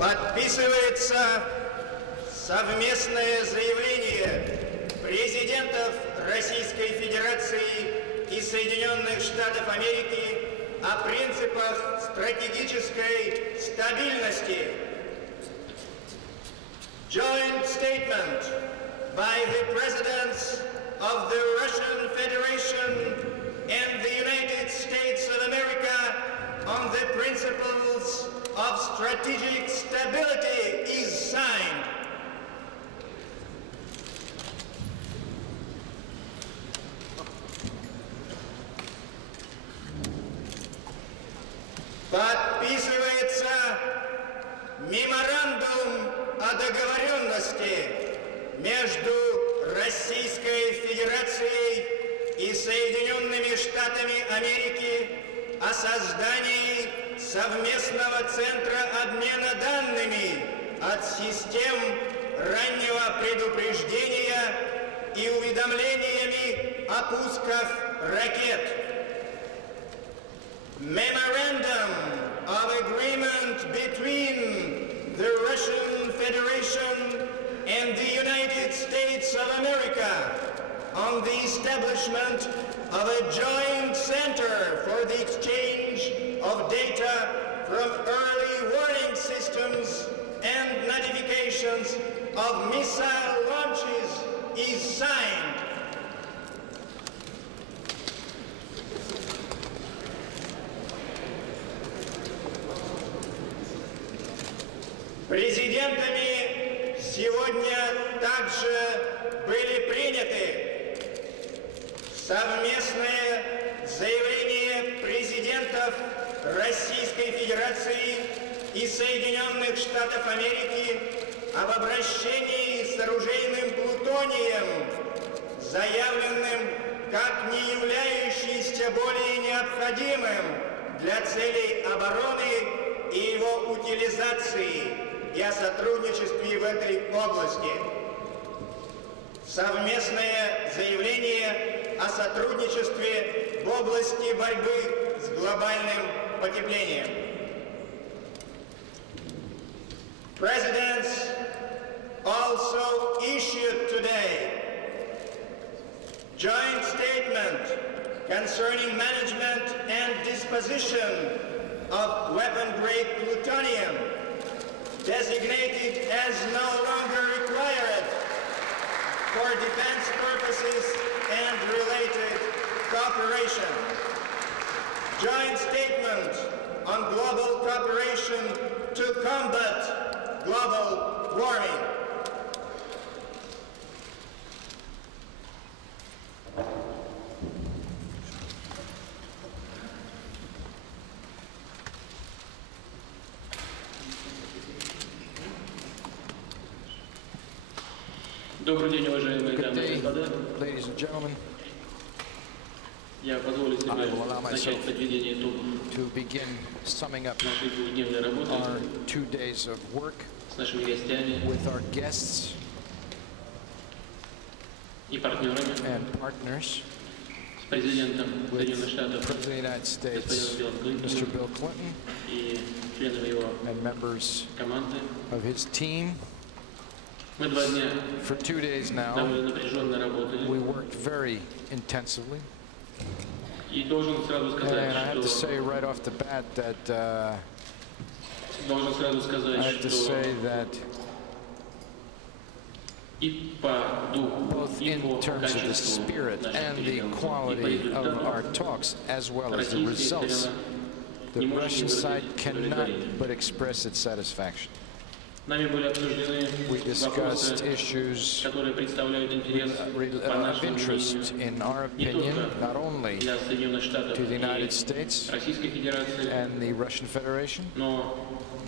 Подписывается совместное заявление президентов Российской Федерации и Соединенных Штатов Америки о принципах стратегической стабильности. Joint statement by the Presidents of the Russian Federation and the United States of America on the principles of strategic stability is signed. Подписывается меморандум о договоренности между Российской Федерацией и Соединенными Штатами Америки о создании совместного центра обмена данными от систем раннего предупреждения и уведомлениями о пусках ракет. Memorandum of agreement between the Russian Federation and the United States of America on the establishment of a joint center for the exchange of data from early warning systems and notifications of missile launches is signed. Президентами сегодня также были приняты совместное заявление президентов Российской Федерации и Соединенных Штатов Америки об обращении с оружейным плутонием, заявленным как не являющийся более необходимым для целей обороны и его утилизации, и о сотрудничестве в этой области. Совместное заявление о сотрудничестве в области борьбы с глобальным потеплением. Presidents also issued today joint statement concerning management and disposition of weapon-grade plutonium, designated as no longer required for defense purposes and related cooperation. Joint statement on global cooperation to combat global warming. Good day, ladies and gentlemen. I will allow myself to begin summing up our 2 days of work with our guests and partners, with the President of the United States, Mr. Bill Clinton, and members of his team. For 2 days now, we worked very intensively. And I have to say right off the bat that both in terms of the spirit and the quality of our talks, as well as the results, the Russian side cannot but express its satisfaction. We discussed issues of interest, in our opinion, not only to the United States and the Russian Federation,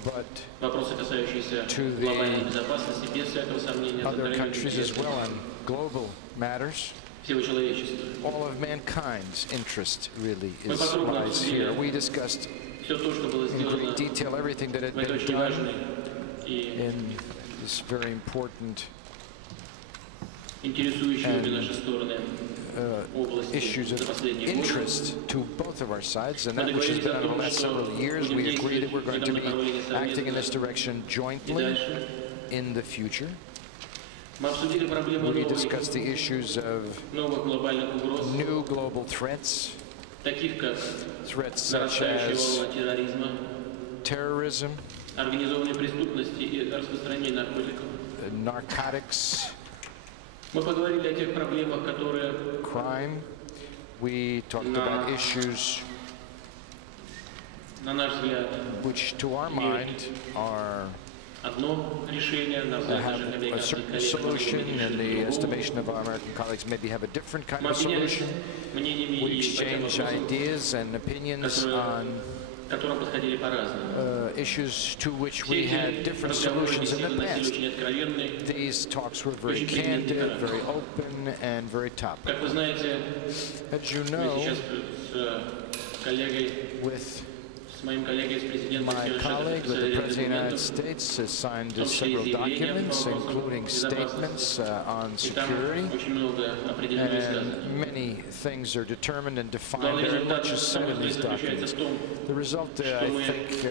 but to the other countries as well on global matters. All of mankind's interest really lies here. We discussed in great detail everything that had been done in this very important and issues of interest to both of our sides, and that which has been over the last several years. We agree that we're going to be acting in this direction jointly in the future. We discussed the issues of new global threats, threats such as terrorism, narcotics, crime. We talked about issues which, to our mind, have a certain solution, and the estimation of our American colleagues maybe have a different kind of solution. We exchange ideas and opinions on issues to which we had different solutions in the past. These talks were very candid, very open, and very topical. As you know, with my colleague, the President of the United States, has signed several documents, including statements on security, and many things are determined and defined. Very much is said in these documents. The result, I think,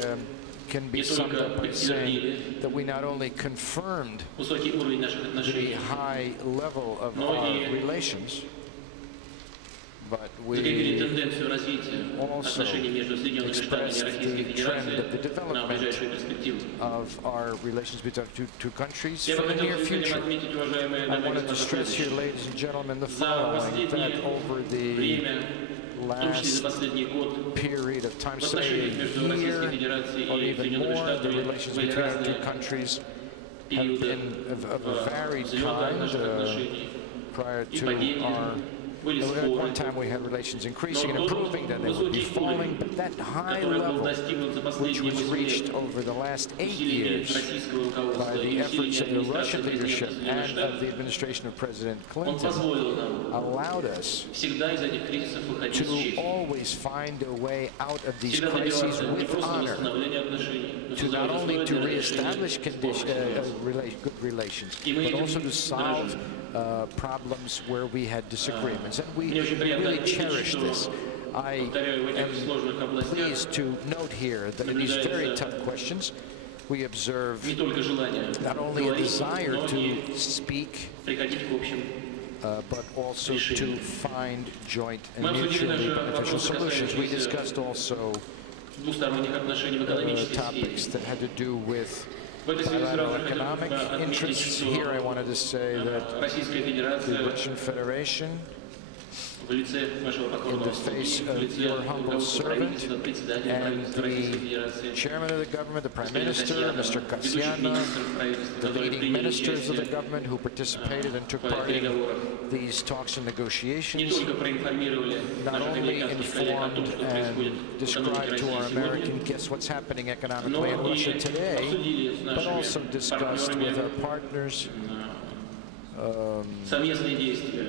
can be summed up by saying that we not only confirmed the high level of our relations, but we also expressed the trend of the development of our relations between our two countries for the near future. I wanted to stress here, ladies and gentlemen, the following, that over the last period of time, say a year or even more, the relations between our two countries have been of a varied kind. Prior to our at one time we had relations increasing and improving, then they would be falling, but that high level, which was reached over the last 8 years by the efforts of the Russian leadership and of the administration of President Clinton, allowed us to always find a way out of these crises with honor, to not only to reestablish good relations, but also to solve problems where we had disagreements, and we really cherish this. I am pleased to note here that in these very tough questions, we observe not only a desire to speak, but also to find joint and mutually beneficial solutions. We discussed also topics that had to do with bilateral economic interests. Here I wanted to say that the Russian Federation, in the face of your humble servant and the chairman of the government, the Prime Minister, Mr. Kasyanov, the leading ministers of the government who participated and took part in these talks and negotiations, not only informed and described to our American guests what's happening economically in Russia today, but also discussed with our partners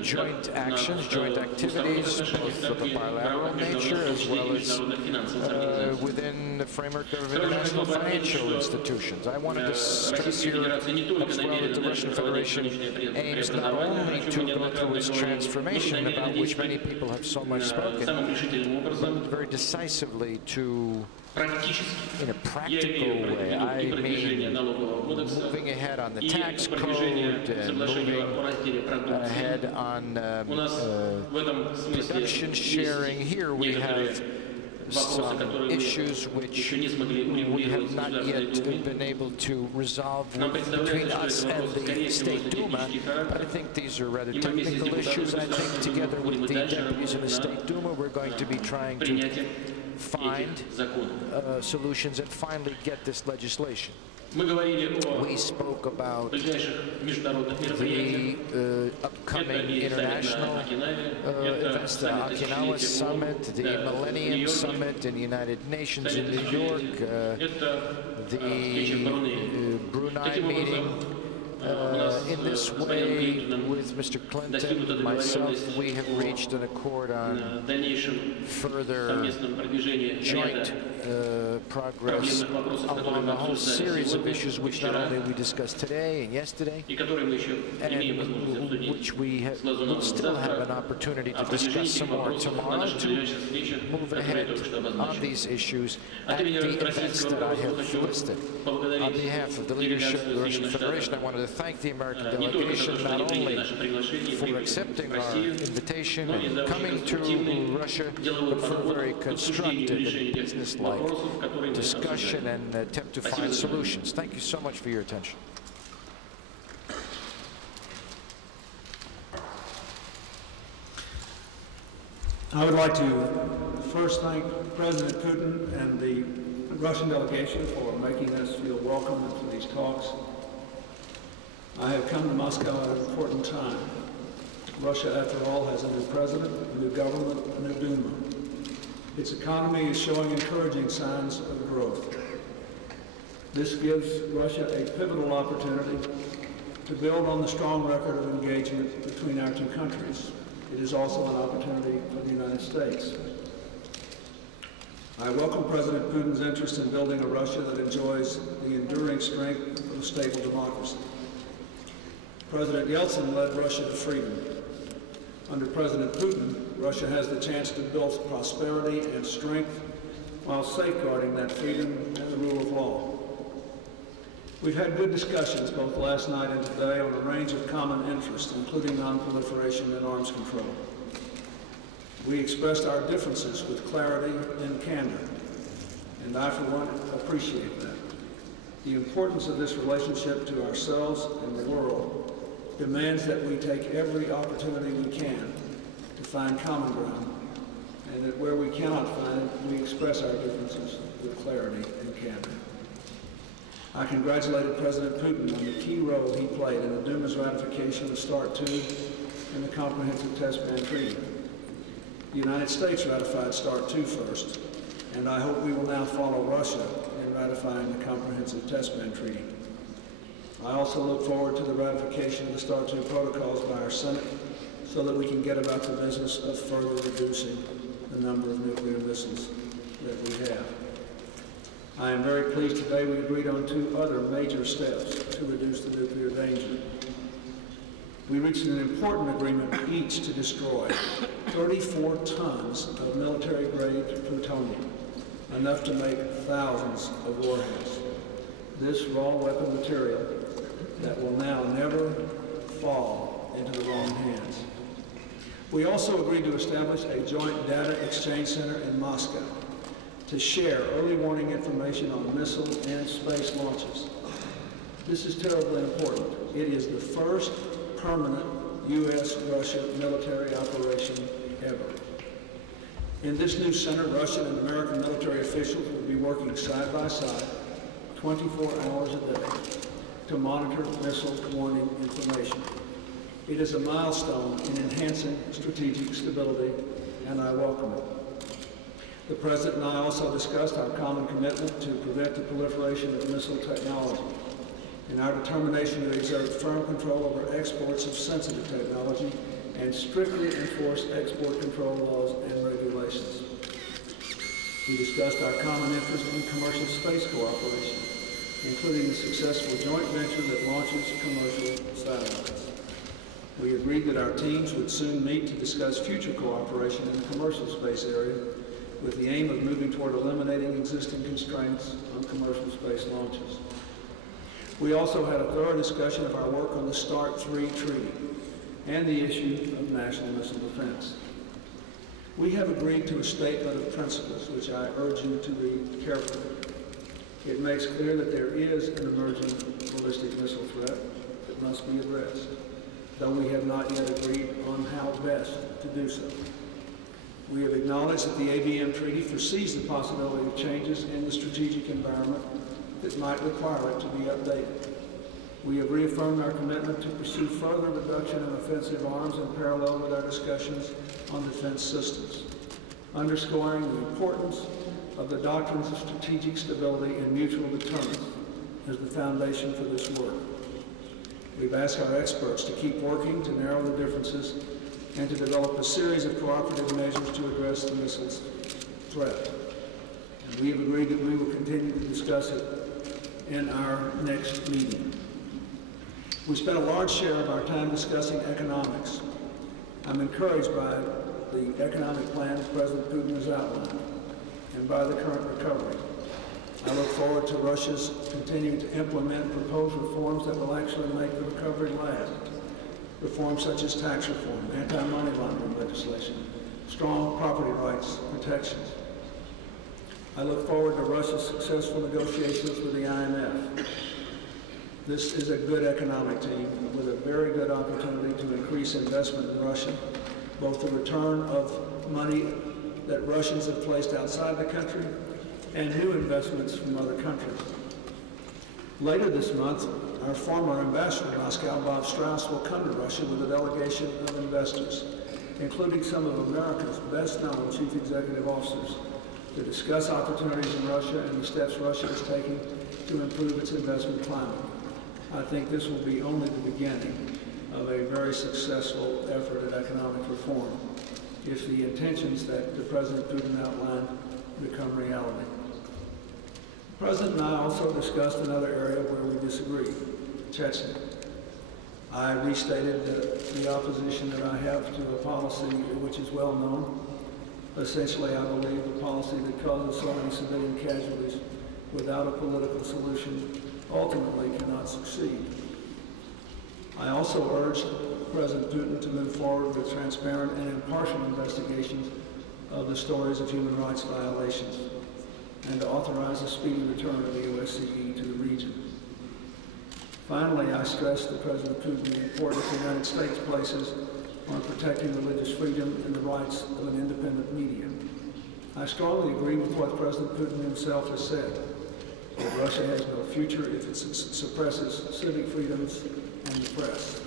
joint actions, joint activities, both of a bilateral nature as well as within the framework of international financial institutions. I wanted to stress here as well that the Russian Federation aims not only to go through its transformation, about which many people have so much spoken, but very decisively to, in a practical way, I mean moving ahead on the tax code and moving ahead on production sharing. Here we have some issues which we have not yet been able to resolve between us and the State Duma, but I think these are rather technical issues. I think together with the deputies in the State Duma, we're going to be trying to find solutions and finally get this legislation. We spoke about the upcoming international events, the Okinawa Summit, the Millennium Summit in the United Nations in New York, the Brunei meeting in in this way, with Mr. Clinton and myself, we have reached an accord on further joint progress along a whole series of issues which not only we discussed today and yesterday, and which we still have an opportunity to discuss some more tomorrow to move ahead on these issues at the events that I have listed. On behalf of the leadership of the Russian Federation, I wanted to thank the American delegation not only for accepting our invitation and coming to Russia, but for a very constructive and business-like discussion and attempt to find solutions. Thank you so much for your attention. I would like to first thank President Putin and the Russian delegation for making us feel welcome to these talks. I have come to Moscow at an important time. Russia, after all, has a new president, a new government, a new Duma. Its economy is showing encouraging signs of growth. This gives Russia a pivotal opportunity to build on the strong record of engagement between our two countries. It is also an opportunity for the United States. I welcome President Putin's interest in building a Russia that enjoys the enduring strength of a stable democracy. President Yeltsin led Russia to freedom. Under President Putin, Russia has the chance to build prosperity and strength while safeguarding that freedom and the rule of law. We've had good discussions both last night and today on a range of common interests, including non-proliferation and arms control. We expressed our differences with clarity and candor, and I, for one, appreciate that. The importance of this relationship to ourselves and the world demands that we take every opportunity we can to find common ground, and that where we cannot find it, we express our differences with clarity and candor. I congratulated President Putin on the key role he played in the Duma's ratification of START II and the Comprehensive Test Ban Treaty. The United States ratified START II first, and I hope we will now follow Russia in ratifying the Comprehensive Test Ban Treaty. I also look forward to the ratification of the START II protocols by our Senate so that we can get about the business of further reducing the number of nuclear missiles that we have. I am very pleased today we agreed on two other major steps to reduce the nuclear danger. We reached an important agreement each to destroy 34 tons of military-grade plutonium, enough to make thousands of warheads. This raw weapon material that will now never fall into the wrong hands. We also agreed to establish a joint data exchange center in Moscow to share early warning information on missile and space launches. This is terribly important. It is the first permanent U.S.-Russia military operation ever. In this new center, Russian and American military officials will be working side by side 24 hours a day to monitor missile warning information. It is a milestone in enhancing strategic stability, and I welcome it. The President and I also discussed our common commitment to prevent the proliferation of missile technology and our determination to exert firm control over exports of sensitive technology and strictly enforce export control laws and regulations. We discussed our common interest in commercial space cooperation, including the successful joint venture that launches commercial satellites. We agreed that our teams would soon meet to discuss future cooperation in the commercial space area with the aim of moving toward eliminating existing constraints on commercial space launches. We also had a thorough discussion of our work on the START III treaty and the issue of national missile defense. We have agreed to a statement of principles, which I urge you to read carefully. It makes clear that there is an emerging ballistic missile threat that must be addressed, though we have not yet agreed on how best to do so. We have acknowledged that the ABM Treaty foresees the possibility of changes in the strategic environment that might require it to be updated. We have reaffirmed our commitment to pursue further reduction in offensive arms in parallel with our discussions on defense systems, underscoring the importance of the doctrines of strategic stability and mutual deterrence as the foundation for this work. We've asked our experts to keep working to narrow the differences and to develop a series of cooperative measures to address the missiles threat. And we have agreed that we will continue to discuss it in our next meeting. We spent a large share of our time discussing economics. I'm encouraged by the economic plans President Putin has outlined and by the current recovery. I look forward to Russia's continuing to implement proposed reforms that will actually make the recovery last. Reforms such as tax reform, anti-money laundering legislation, strong property rights protections. I look forward to Russia's successful negotiations with the IMF. This is a good economic team with a very good opportunity to increase investment in Russia, both the return of money that Russians have placed outside the country and new investments from other countries. Later this month, our former ambassador in Moscow, Bob Strauss, will come to Russia with a delegation of investors, including some of America's best-known chief executive officers, to discuss opportunities in Russia and the steps Russia is taking to improve its investment climate. I think this will be only the beginning of a very successful effort at economic reform if the intentions that President Putin outlined become reality. The President and I also discussed another area where we disagree, Chechnya. I restated the opposition that I have to a policy which is well known. Essentially, I believe a policy that causes so many civilian casualties without a political solution ultimately cannot succeed. I also urged President Putin to move forward with transparent and impartial investigations of the stories of human rights violations and to authorize a speedy return of the OSCE to the region. Finally, I stressed to President Putin the importance the United States places on protecting religious freedom and the rights of an independent media. I strongly agree with what President Putin himself has said, that Russia has no future if it suppresses civic freedoms and the press.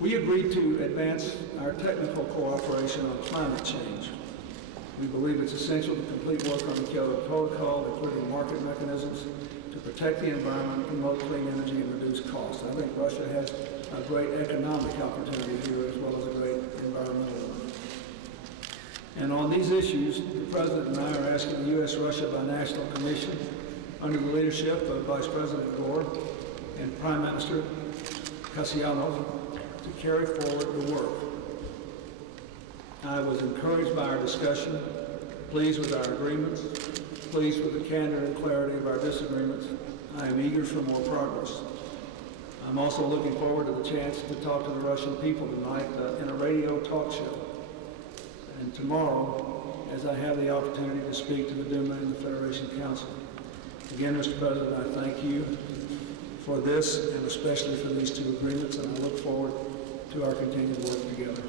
We agreed to advance our technical cooperation on climate change. We believe it's essential to complete work on the Kyoto Protocol, including market mechanisms to protect the environment, promote clean energy, and reduce costs. I think Russia has a great economic opportunity here as well as a great environmental one. And on these issues, the President and I are asking the U.S.-Russia Binational Commission under the leadership of Vice President Gore and Prime Minister Kasyanov to carry forward the work. I was encouraged by our discussion, pleased with our agreements, pleased with the candor and clarity of our disagreements. I am eager for more progress. I'm also looking forward to the chance to talk to the Russian people tonight in a radio talk show. And tomorrow, as I have the opportunity to speak to the Duma and the Federation Council. Again, Mr. President, I thank you for this and especially for these two agreements, and I look forward to our continued work together.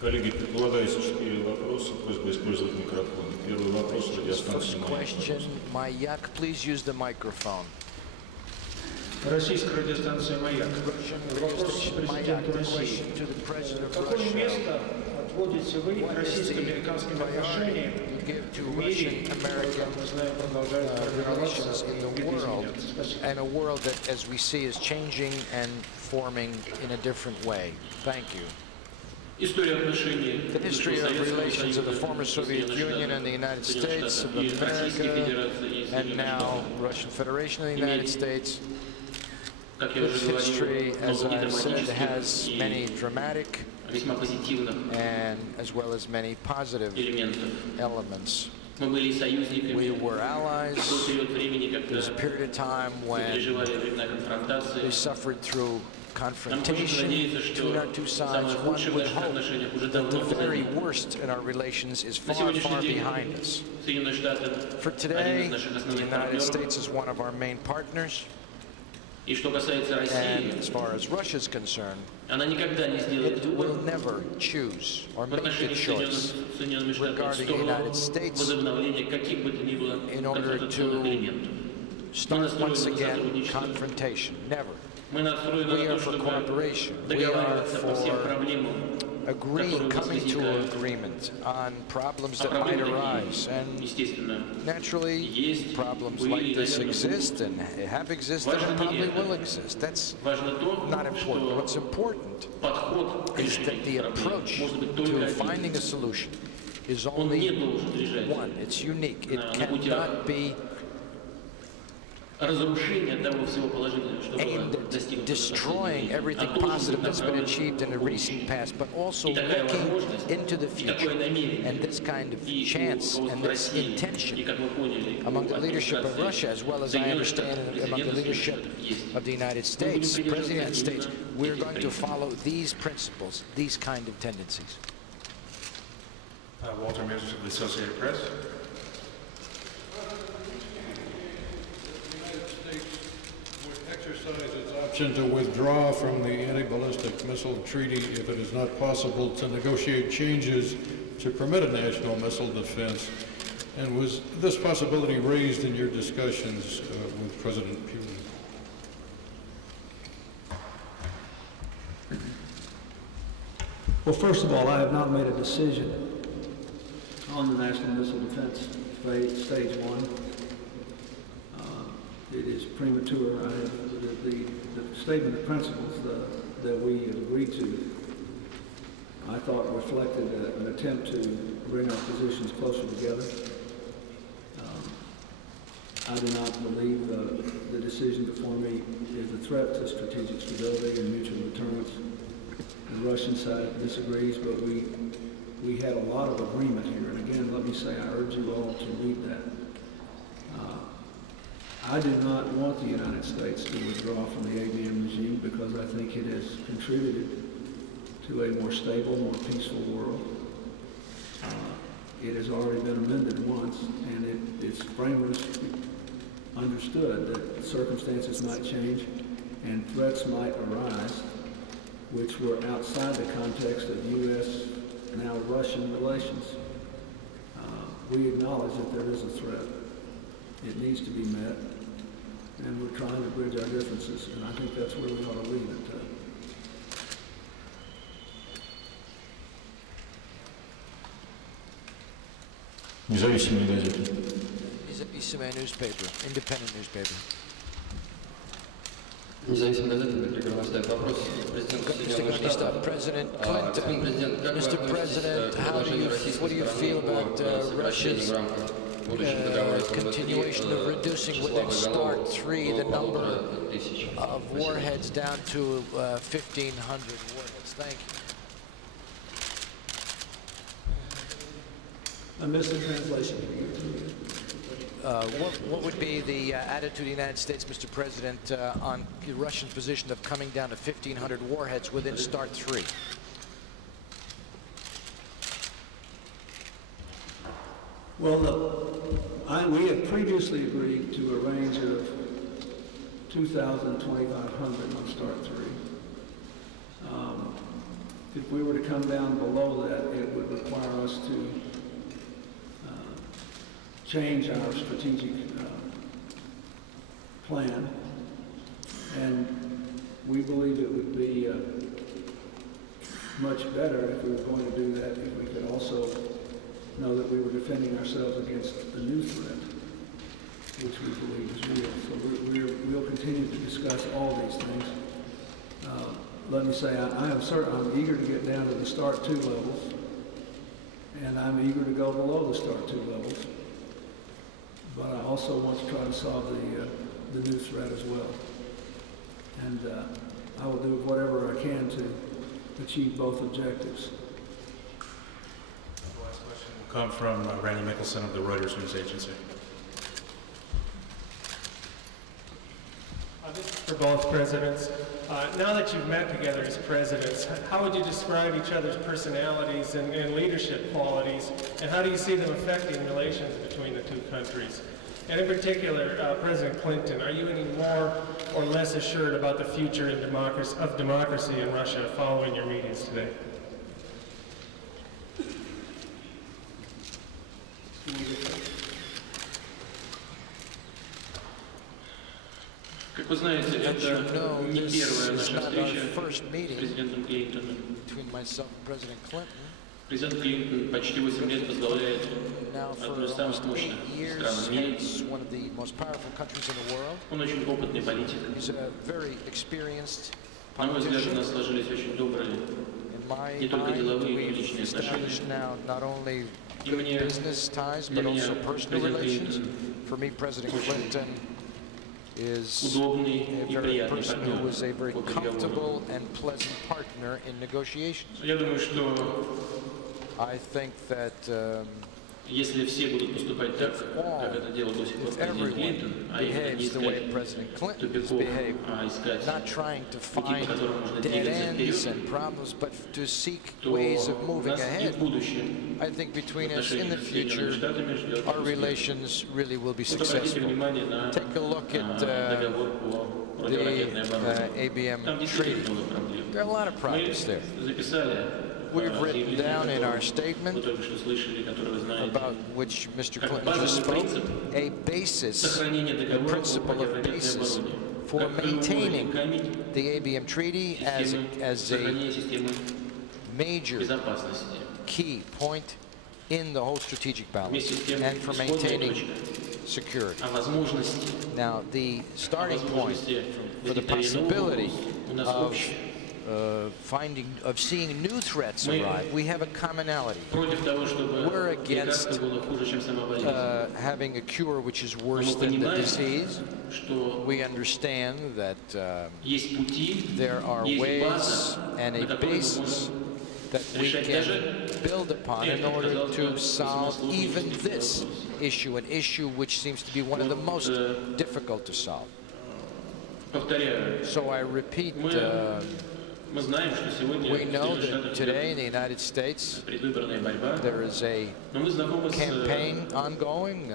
Коллеги, предполагается 4 вопроса. Просьба использовать микрофон. Первый вопрос – радиостанция «Маяк». Please use the microphone. Российская радиостанция «Маяк». Вопрос президенту России. Какое место отводите вы российско-американским отношениям в мире, которые, как мы знаем, продолжают формироваться и видоизменяться? And a world that, as we see, is changing and forming in a different way. Thank you. The history of relations of the former Soviet Union and the United States of America, and now Russian Federation and the United States. This history, as I've said, has many dramatic and as well as many positive elements. We were allies. There was a period of time when we suffered through confrontation between our two sides. One would hope that the very worst in our relations is far, far behind us. For today, the United States is one of our main partners. And as far as Russia is concerned, it will never choose or make a choice regarding the United States in order to start once again confrontation. Never. We are for cooperation. We are for coming to an agreement on problems that might arise. And naturally, problems like this exist and have existed and probably will exist. That's not important. What's important is that the approach to finding a solution is only one. It's unique. It cannot be aimed at destroying everything positive that's been achieved in the recent past, but also looking into the future. And this kind of chance and this intention among the leadership of Russia, as well as I understand among the leadership of the United States, President of the United States, we're going to follow these principles, these kind of tendencies. Walter Measures of the Associated Press. Exercise its option to withdraw from the anti-ballistic missile treaty if it is not possible to negotiate changes to permit a national missile defense. And was this possibility raised in your discussions with President Putin? Well, first of all, I have not made a decision on the national missile defense stage one. It is premature. The statement of principles that we agreed to, I thought reflected an attempt to bring our positions closer together. I do not believe the decision before me is a threat to strategic stability and mutual deterrence. The Russian side disagrees, but we had a lot of agreement here. And again, let me say, I urge you all to read that. I do not want the United States to withdraw from the ABM regime because I think it has contributed to a more stable, more peaceful world. It has already been amended once, and its framers understood that circumstances might change and threats might arise which were outside the context of U.S., now Russian relations. We acknowledge that there is a threat. It needs to be met, and we're trying to bridge our differences, and I think that's where we ought to leave it. Независимые газеты. Независимая newspaper, independent newspaper. Независимая газета, Дмитрий Горностаев. Вопрос президенту Соединенных Штатов. President Clinton, Mr. President, what do you feel about Russia's continuation of reducing within START 3 the number of warheads down to 1,500 warheads? Thank you. I missed the translation. What would be the attitude of the United States, Mr. President, on the Russian position of coming down to 1,500 warheads within START 3? Well, we had previously agreed to a range of 2,000 to 2,500 on START 3. If we were to come down below that, it would require us to change our strategic plan, and we believe it would be much better if we were going to do that if we could also know that we were defending ourselves against the new threat, which we believe is real. So we'll continue to discuss all these things. Let me say, I'm eager to get down to the START 2 levels, and I'm eager to go below the START 2 levels. But I also want to try to solve the new threat as well. And I will do whatever I can to achieve both objectives. The last question will come from Randy Mickelson of the Reuters News Agency. This is for both presidents. Now that you've met together as presidents, how would you describe each other's personalities and leadership qualities, and how do you see them affecting relations between the two countries? And in particular, President Clinton, are you any more or less assured about the future of democracy in Russia following your meetings today? Как вы знаете, это не первая наша встреча с президентом Клинтоном. Президент Клинтон почти 8 лет возглавляет одну из самых мощных стран в мире. Он очень опытный политик. На мой взгляд, у нас сложились очень добрые, не только деловые, но и личные отношения. И мне, для меня, президент Клинтон is удобный a и very приятный person who was a very comfortable and pleasant partner in negotiations. Я думаю, что I think that если все будут поступать так, как это делал до сих пор президент Клинтон, а именно не искать тупиков, а искать пути, по которым можно двигаться вперед, то нас и в будущем в отношениях с Соединенными Штатами ждет успех. Вот обратите внимание на договор по противоракетной обороне. Там действительно много проблем. Мы записали we've written down in our statement about which Mr. Clinton just spoke, a basis, a principle of basis for maintaining the ABM Treaty as a major key point in the whole strategic balance and for maintaining security. Now, the starting point for the possibility of seeing new threats arrive, we have a commonality. We're against having a cure which is worse than the disease. We understand that there are ways and a basis that we can build upon in order to solve even this issue, an issue which seems to be one of the most difficult to solve. So I repeat, we know that today in the United States there is a campaign ongoing.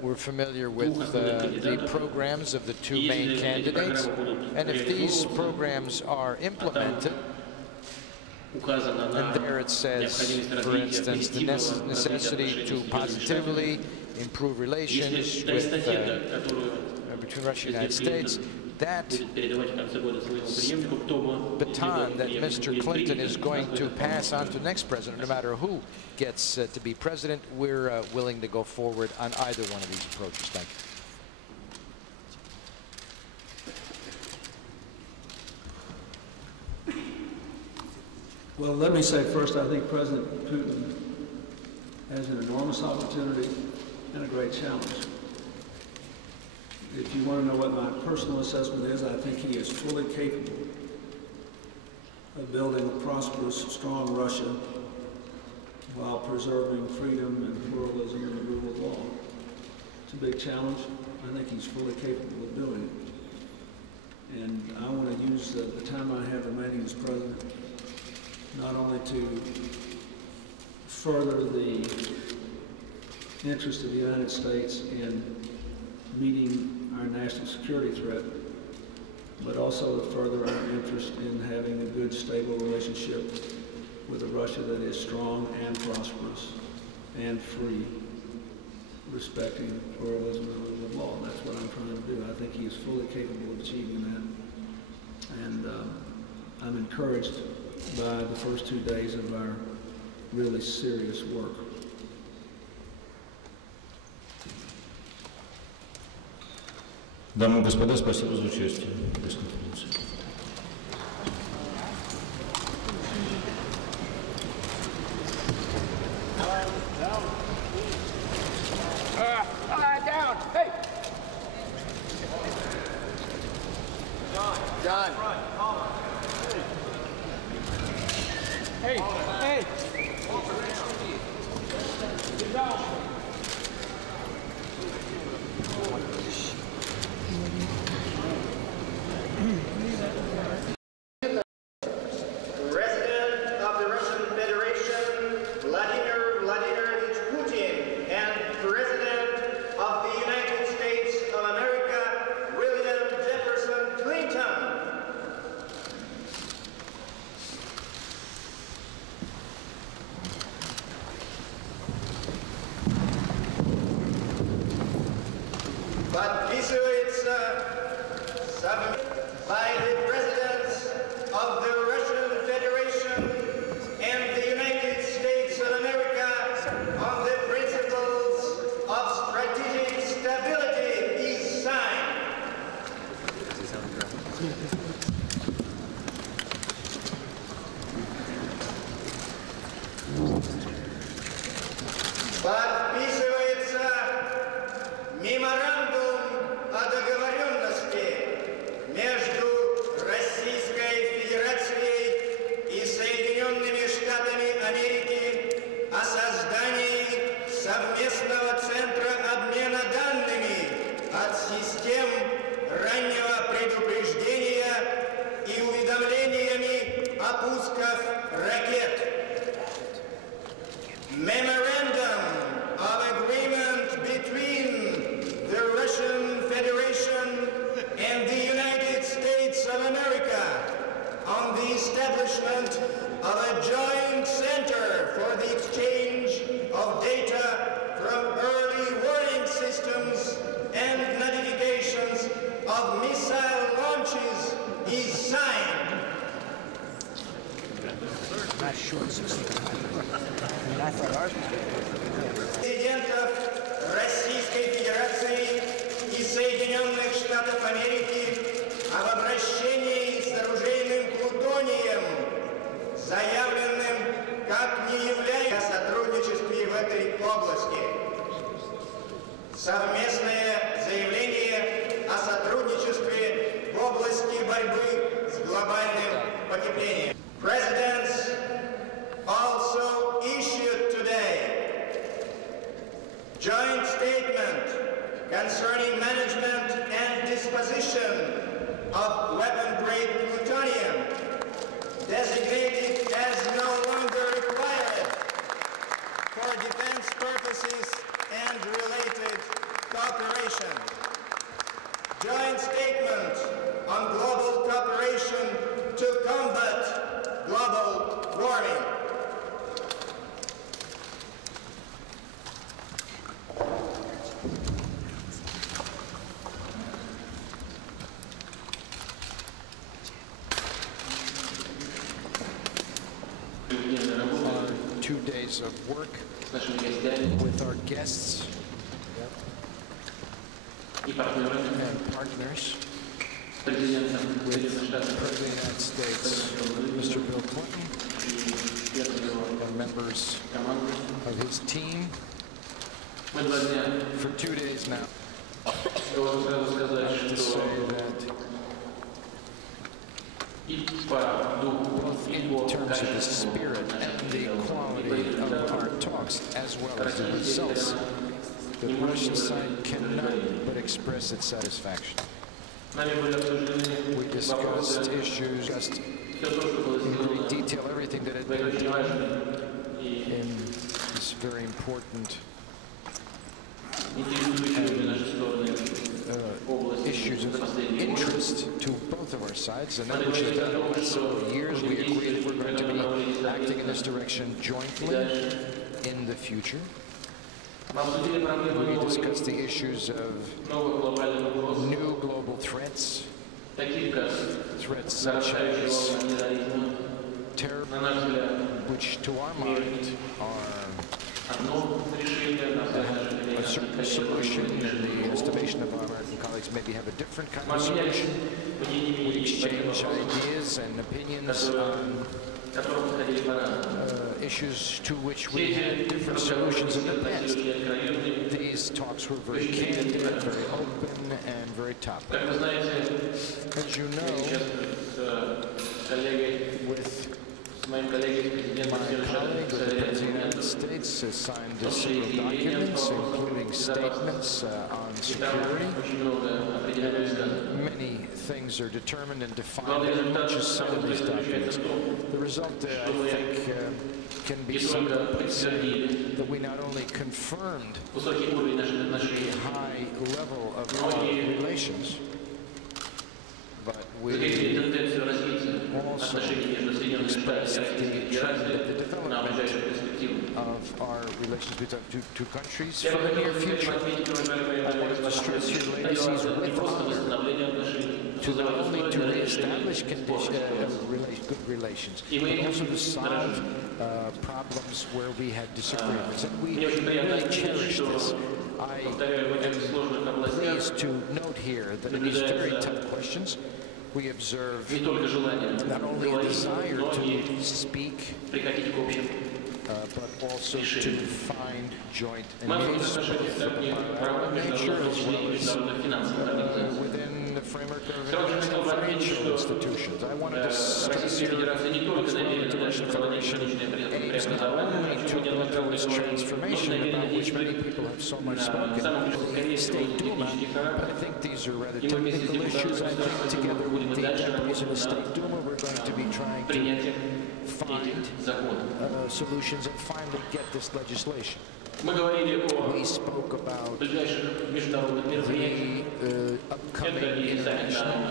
We're familiar with the programs of the two main candidates, and if these programs are implemented, and there it says, for instance, the necessity to positively improve relations with, between Russia and the United States, that baton that Mr. Clinton is going to pass on to the next president, no matter who gets to be president, we're willing to go forward on either one of these approaches. Thank you. Well, let me say first, I think President Putin has an enormous opportunity and a great challenge. If you want to know what my personal assessment is, I think he is fully capable of building a prosperous, strong Russia while preserving freedom and pluralism and the rule of law. It's a big challenge. I think he's fully capable of doing it. And I want to use the time I have remaining as president not only to further the interest of the United States in meeting our national security threat, but also to further our interest in having a good, stable relationship with a Russia that is strong and prosperous and free, respecting pluralism and the rule of law. And that's what I'm trying to do. I think he is fully capable of achieving that. And I'm encouraged by the first 2 days of our really serious work. Дамы и господа, спасибо за участие в пресс-конференции. Down. Hey. John. Hey. Hey. Get down. President of the Russian Federation, Vladimir Putin, and President of the United States of America, William Jefferson Clinton. Подписывается by the presidents of the Russian Federation and the United States of America on the principles of strategic stability is signed. Подписывается меморандум о договоренности между Российской Федерацией и Соединенными Штатами Америки о создании совместного центра обмена данными от систем раннего предупреждения и уведомлениями о пусках ракет. Memorandum of agreement between the Russian Federation and the United States of America on the establishment of a joint center for the exchange of data from early warning systems and notifications of missile launches is signed. Not sure. Президентов Российской Федерации и Соединенных Штатов Америки об обращении с оружейным плутонием, заявленным как не являясь о сотрудничестве в этой области. Совместное заявление о сотрудничестве в области борьбы с глобальным потеплением. Presidents also issued today joint statement concerning management and disposition of weapon-grade plutonium, designated as no longer required for defense purposes and related cooperation. Joint statement on global cooperation to combat global warming. Our 2 days of work with our guests and partners with the President of the United States, Mr. Bill Clinton, and members of his team for 2 days now. I have to say that both in terms of the spirit and the quality of our talks, as well as the results, the Russian side cannot but express its satisfaction. We discussed issues, in great detail, everything that had been done in this very important issues of interest to both of our sides, and that which has done over the last several years. We agreed that we're going to be acting in this direction jointly in the future. We discussed the issues of new global threats, threats such as terror, which to our mind are a certain solution. In the estimation of our American colleagues, maybe have a different kind of solution. We exchange ideas and opinions on issues to which we had different solutions in the past. These talks were very candid, very open, and very topical. As you know, with my colleague, the President of the United States, has signed several documents, including statements on security. Many things are determined and defined very much as some of these documents. The result, I think, can be summed up by saying that we not only confirmed the high level of our relations, but we also expressed the trend of the development of our relations between two countries for the near future. I wanted to stress here, ladies, with honor, to not only to reestablish good relations, but also to solve problems where we had disagreements. And we really cherish this. I am pleased to note here that in these very tough questions, we observe not only a desire to speak, but also to find joint engagement nature as well as within the framework of international financial institutions. I wanted to stress here that the Russian Federation aims not only to go through this transformation about which many people have so much spoken, the State Duma, but I think these are rather technical issues. I think together with the deputies in the State Duma, we're going to be trying to find solutions and finally get this legislation. We spoke about the upcoming international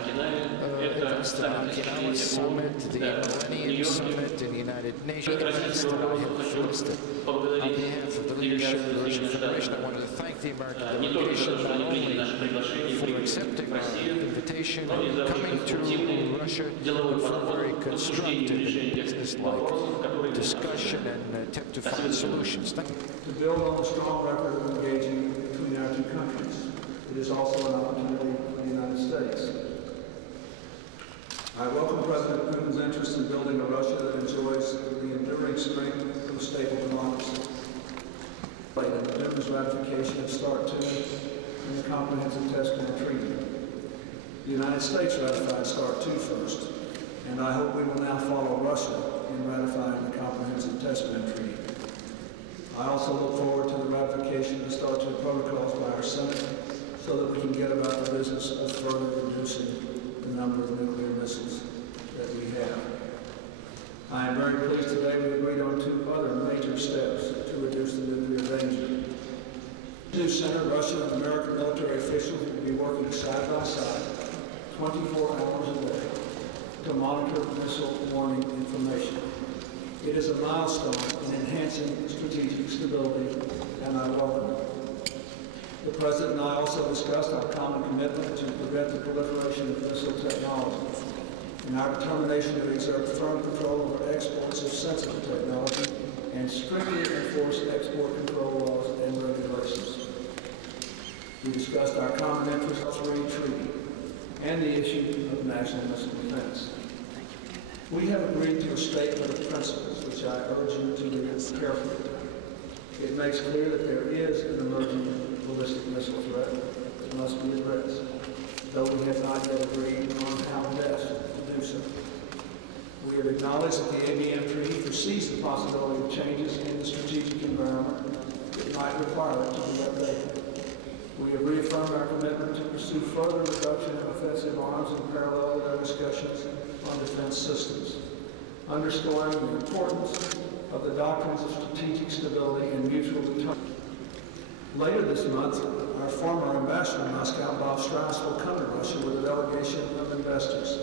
events, the Okinawa Summit, the Millennium Summit, and the United Nations events that I have listed. On behalf of the leadership of the Russian Federation, I wanted to thank the American delegation not only for accepting our invitation and coming to Russia, but for a very constructive and business-like discussion and attempt to find solutions. Thank you. To build on the strong record of engaging between our two countries, it is also an opportunity for the United States. I welcome President Putin's interest in building a Russia that enjoys the enduring strength of a stable democracy. And Putin's ratification of START II in the Comprehensive Test Ban Treaty. The United States ratified START II first, and I hope we will now follow Russia in ratifying the Comprehensive Test Ban Treaty. I also look forward to the ratification of the START II protocols by our Senate so that we can get about the business of further reducing the number of nuclear missiles that we have. I am very pleased today we agreed on two other major steps to reduce the nuclear danger. The new center, Russian and American military officials will be working side by side 24 hours a day to monitor missile warning information. It is a milestone in enhancing strategic stability, and I welcome it. The President and I also discussed our common commitment to prevent the proliferation of missile technology and our determination to exert firm control over exports of sensitive technology and strictly enforce export control laws and regulations. We discussed our common interest in the treaty and the issue of national missile defense. We have agreed to a statement of principles, which I urge you to read carefully. It makes clear that there is an emerging ballistic missile threat that must be addressed, though we have not yet agreed on how best to do so. We have acknowledged that the ABM Treaty foresees the possibility of changes in the strategic environment that might require it to be updated. We have reaffirmed our commitment to pursue further reduction of offensive arms in parallel with our discussions on defense systems, underscoring the importance of the doctrines of strategic stability and mutual deterrence. Later this month, our former ambassador in Moscow, Bob Strauss, will come to Russia with a delegation of investors,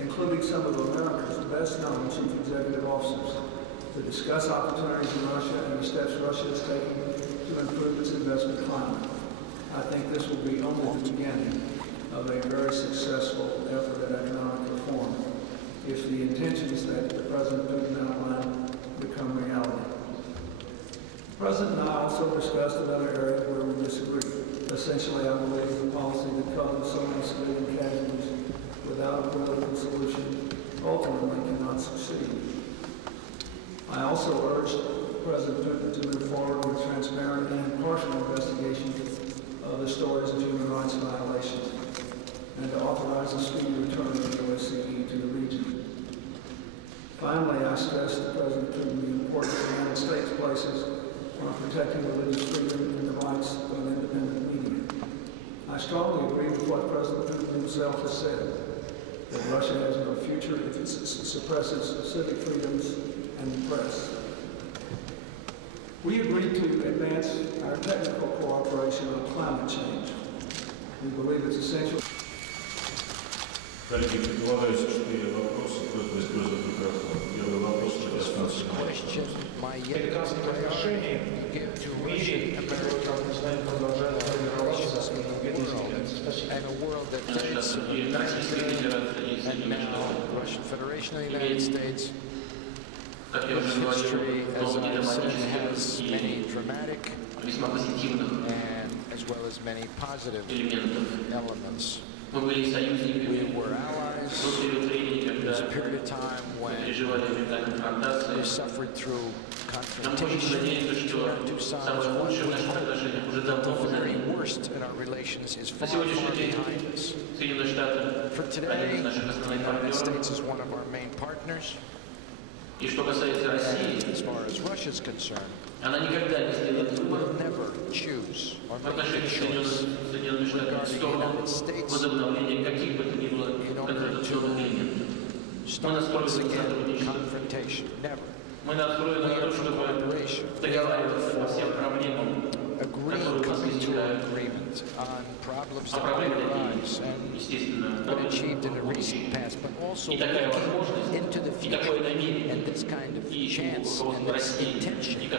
including some of America's best-known chief executive officers, to discuss opportunities in Russia and the steps Russia is taking to improve its investment climate. I think this will be only the beginning of a very successful effort at economic reform if the intentions that the President Putin outlined become reality. The President and I also discussed another area where we disagree. Essentially, I believe the policy that causes so many civilian casualties without a political solution ultimately cannot succeed. I also urged President Putin to move forward with transparent and impartial investigation of the stories of human rights violations and to authorize a speedy return of the OSCE to the region. Finally, I stressed to President Putin the importance the United States places on protecting religious freedom and the rights of an independent media. I strongly agree with what President Putin himself has said, that Russia has no future if it suppresses civic freedoms and the press. We agreed to advance our technical cooperation on climate change. We believe it's essential. Коллеги, предполагаются 4 вопроса, просьба использовать микрофон. Первый вопрос радиостанции and a world that tends to And now the Russian Federation of the United States, its history, as I said, has many dramatic and as well as many positive elements. We were allies. There was a period of time when we suffered through confrontation between our two sides. The very worst in our relations is far, far behind us. For today, the United States is one of our main partners. As far as Russia is concerned, it will never choose or make a choice regarding the United States in order to start once again confrontation. Never. We are for cooperation. We are for coming to an agreement on problems that may arise and been achieved in the recent past, but also looking into the future. And this kind of chance and this intention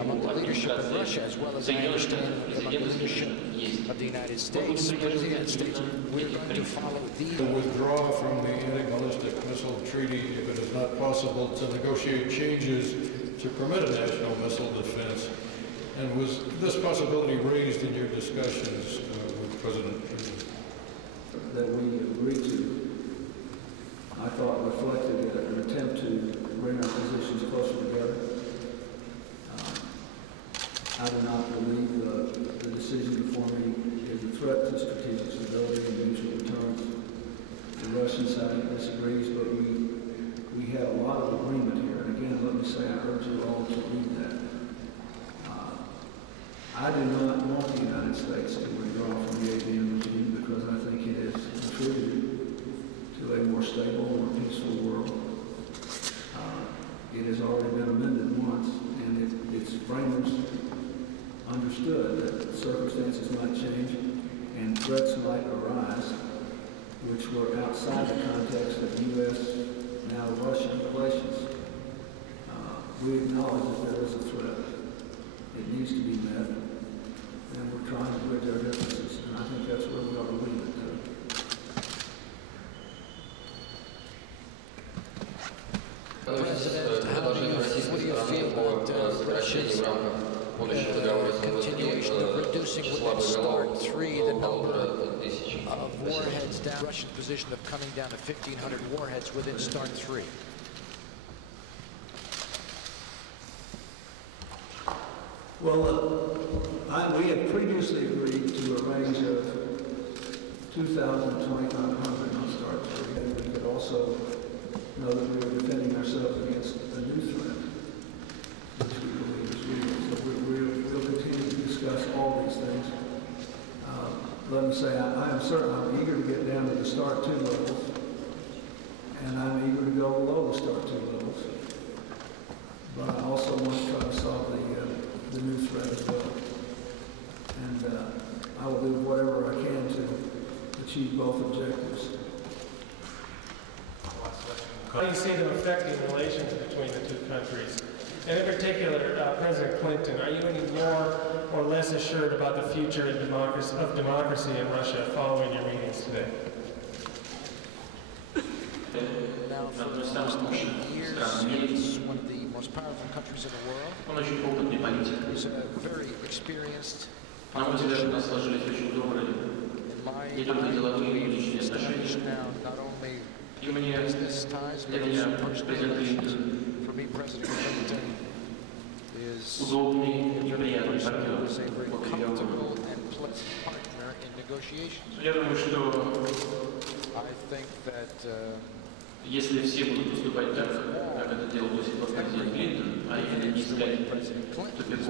among the leadership of Russia, as well as I understand among the leadership of the United States, we're going to follow to withdraw from the anti-ballistic missile treaty if it is not possible to negotiate changes to permit a national missile defense. And was this possibility raised in your discussions with President Putin? That we agreed to, I thought reflected an attempt to bring our positions closer together. I do not believe the decision before me is a threat to strategic stability and mutual deterrence. The Russian side disagrees, but we had a lot of agreement here. And again, let me say, I urge you all to read that. I do not want the United States to withdraw from the ABM regime because I think it has contributed to a more stable, more peaceful world. It has already been amended once, and its framers understood that circumstances might change and threats might arise which were outside the context of U.S., now Russian relations. We acknowledge that there is a threat. It needs to be met, and we're trying to bridge our differences, and I think that's where we ought to leave it to. President, what do you feel about Russia's continuation of reducing within START 3 the number of warheads down, Russian position of coming down to 1,500 warheads within START 3? Well, we had previously agreed to a range of 2,000 to 2,500 on START 3, and we could also know that we were defending ourselves against a new threat, which we believe is real. So we'll continue to discuss all these things. Let me say, I'm eager to get down to the START 2 levels, and I'm eager to go below the START 2 levels. But I also want to try to solve the new threat as well. And I will do whatever I can to achieve both objectives. How do you see them affecting relations between the two countries? And in particular, President Clinton, are you any more or less assured about the future of democracy in Russia following your meetings today? Now, for almost 8 years, it's one of the most powerful countries in the world. He's a very experienced politician. In my mind, we've established now not only business ties, but also personal relations. For me, President Clinton is a very comfortable and pleasant partner in negotiations. I think that если все будут поступать так, как это делал до сих пор президент Клинтон, а именно не искать тупиков,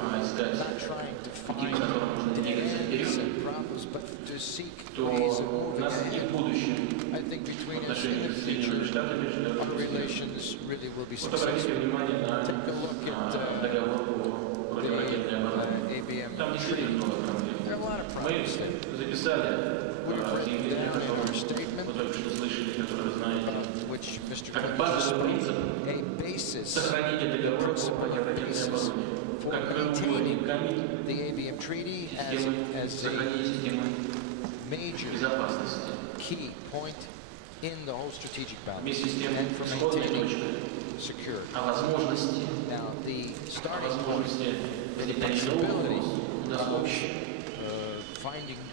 а искать пути, по которым можно двигаться вперед, то у нас и в будущем в отношениях с Соединенными Штатами ждет. Вот обратите внимание на договор по противоракетной обороне. Там действительно много проблем. Мы записали заявление, которое вы только что слышали, которое вы знаете, как базовый принцип сохранения договора по противоракетной обороне, как краеугольный камень системы, сохранения системы безопасности. key point in the whole strategic balance вместе с тем and for исходной maintaining точкой security. о возможности, Now, the о starting point, возможности the создания нового possibility у нас общее.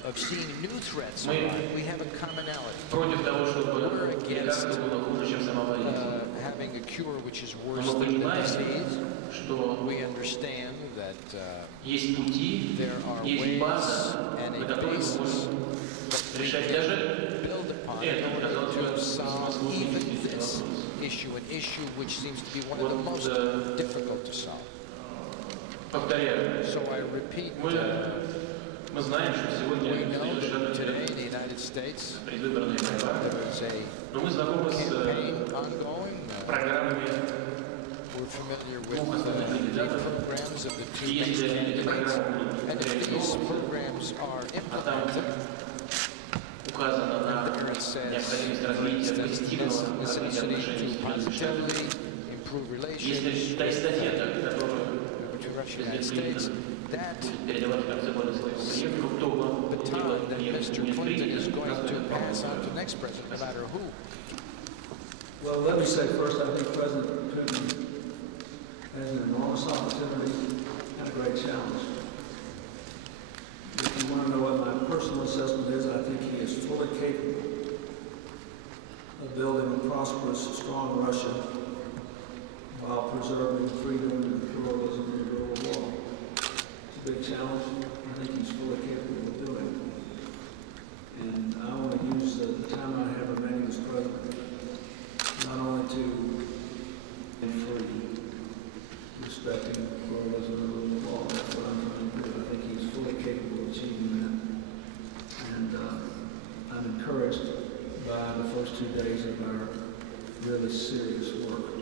of seeing new threats, Мы we have a commonality. против того, чтобы We're against лекарство было хуже, чем сама болезнь. having a cure which is worse Но мы than the понимаем, disease. что We understand that есть пути, there are есть ways база, and на a которой мы basis можем решать даже build upon in это, order казалось бы, to solve сложный even действительно this вопрос. issue, an issue which seems to be one of the most difficult to solve. Повторяю, So I repeat, мы знаем, что сегодня we know в Соединенных that today in Штатах the United States предвыборная борьба, there is a но мы знакомы с campaign ongoing. программами We're familiar with the programs of the two и main если эти candidates. программы будут And if these programs are implemented, указано на there it says, необходимость for развития, instance, позитивного развития отношений necessity с to Соединенными Штатами. positively improve Если relations та эстафета, которую to Russia and the президент United States, Клинтон that будет передавать в конце года своего приезда, кто бы baton that не Mr. Clinton принял, is going to pass on to the next president, no matter who. Well, let me say first, I think President Putin has an enormous opportunity and a great challenge. If you want to know what my personal assessment is, I think he is fully capable of building a prosperous, strong Russia while preserving freedom and pluralism and the rule of law. It's a big challenge. I think he's fully capable of doing it. And I want to use the time I have remaining as president not only to be free, respecting pluralism and the rule of law. That's what I'm trying to do. I think he's fully capable of achieving that. And I'm encouraged by the first 2 days of our really serious work.